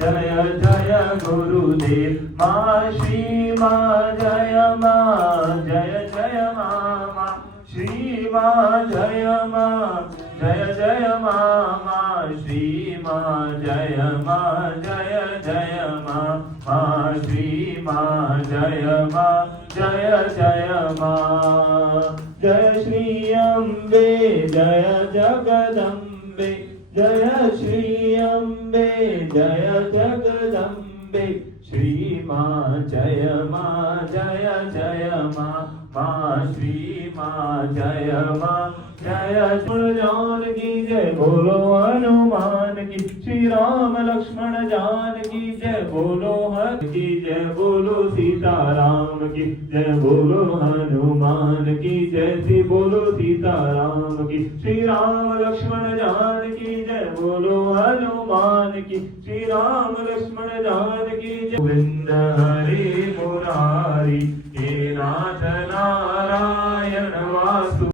जय जय जय गुरुदेव माँ श्री माँ जय माँ जय जय माँ श्री माँ जय माँ जय जय माँ श्री माँ जय जय माँ श्री माँ जय जय माँ जय श्री अम्बे जय जगदम्बे जय श्री अम्बे जय जगदम्बे श्री माँ जय जय माँ श्री माँ जय जान की जय बोलो हनुमान की श्री राम लक्ष्मण जान की जय बोलो हर की जय बोलो सीताराम की जय बोलो हनुमान की जय श्री बोलो सीताराम की श्री राम लक्ष्मण जान की जय बोलो हनुमान की श्री राम लक्ष्मण जान की जय गोविंद हरे मुरारी